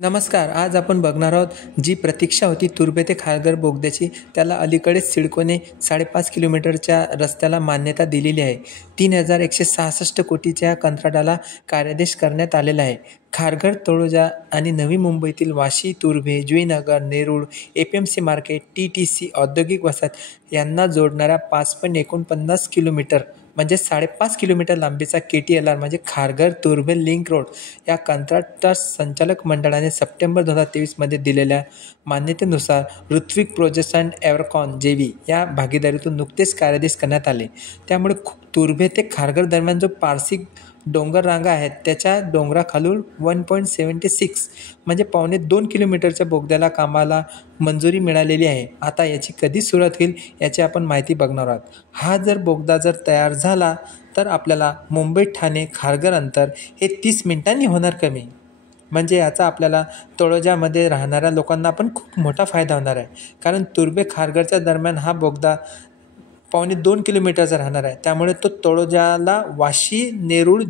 नमस्कार. आज आपण बघणार आहोत जी प्रतीक्षा होती तुर्भे ते खारघर बोगद्याची, त्याला अलीकडेच सिडकोने 5.5 किलोमीटरच्या रस्त्याला मान्यता दिलेली आहे. 3,166 कोटीच्या कंत्राटाला कार्यादेश करण्यात आलेला आहे. खारघर, तळोजा आणि नवी मुंबईतील Vashi, Turbhe, Juinagar, Nerul, APMC market, TTC औद्योगिक वसाहत यांना जोडणाऱ्या 5.49 किलोमीटर म्हणजे 5.5 किलोमीटर लांबीचा KTLR म्हणजे खारघर तुर्भे लिंक रोड या कंत्राटदार संचालक मंडळाने सप्टेंबर 2023 दिलेल्या मान्यतेनुसार ऋत्विक प्रोजेक्ट्स अँड एव्हरकॉन JV या भागीदारीतून नुकतेच कार्यादेश करण्यात आले. त्यामुळे तुर्भे ते खारघर दरम्यान जो पारसी डोंगर रांगा आहेत त्याच्या डोंगराखालून 1.76 म्हणजे 2.25 किलोमीटरच्या बोगद्याला कामाला मंजुरी मिळालेली आहे. आता याची कधी सुरुवात होईल याची आपण माहिती बघणार आहोत. हा बोगदा जर तयार झाला तर आपल्याला मुंबई ठाणे खारघर अंतर हे 30 मिनिटांनी होणार कमी. म्हणजे याचा आपल्याला तळोजामध्ये राहणाऱ्या लोकांना पण खूप मोठा फायदा होणार आहे. कारण तुर्भे खारघरच्या दरम्यान हा बोगदा 2.25 किलोमीटरचा राहणार आहे. त्यामुळे तो तळोजाला वाशी, नेरूळ,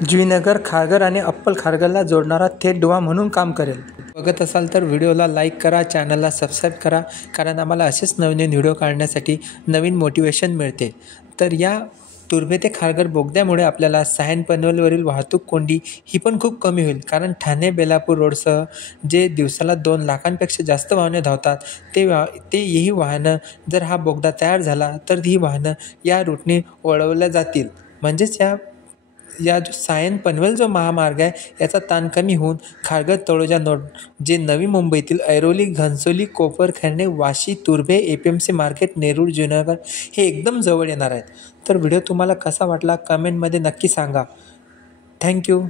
जुईनगर, खारघर आणि अप्पल खारघरला जोडणारा थेट दुवा म्हणून काम करेल. बघत असाल तर व्हिडिओला लाईक करा, चॅनलला सबस्क्राईब करा, कारण आम्हाला असेच नवीन व्हिडिओ काढण्यासाठी नवीन मोटिवेशन मिळते. तर या तुर्भे ते खारघर बोगद्यामुळे आपल्याला सायन पनवेलवरील वाहतूक कोंडी ही पण खूप कमी होईल. कारण ठाणे बेलापूर रोडसह जे दिवसाला 2 लाखांपेक्षा जास्त वाहने धावतात ही वाहनं जर हा बोगदा तयार झाला तर ही वाहनं या रूटने वळवल्या जातील. म्हणजेच या जो सायन पनवेल जो महामार्ग आहे याचा ताण कमी होऊन खारघर तळोजा नोड जे नवी मुंबईतील ऐरोली, घनसोली, कोपरखैरणे, वाशी, तुर्भे, एपीएमसी मार्केट, नेरूळ, जुईनगर हे एकदम जवळ येणार आहेत. तर व्हिडिओ तुम्हाला कसा वाटला कमेंटमध्ये नक्की सांगा. थँक्यू.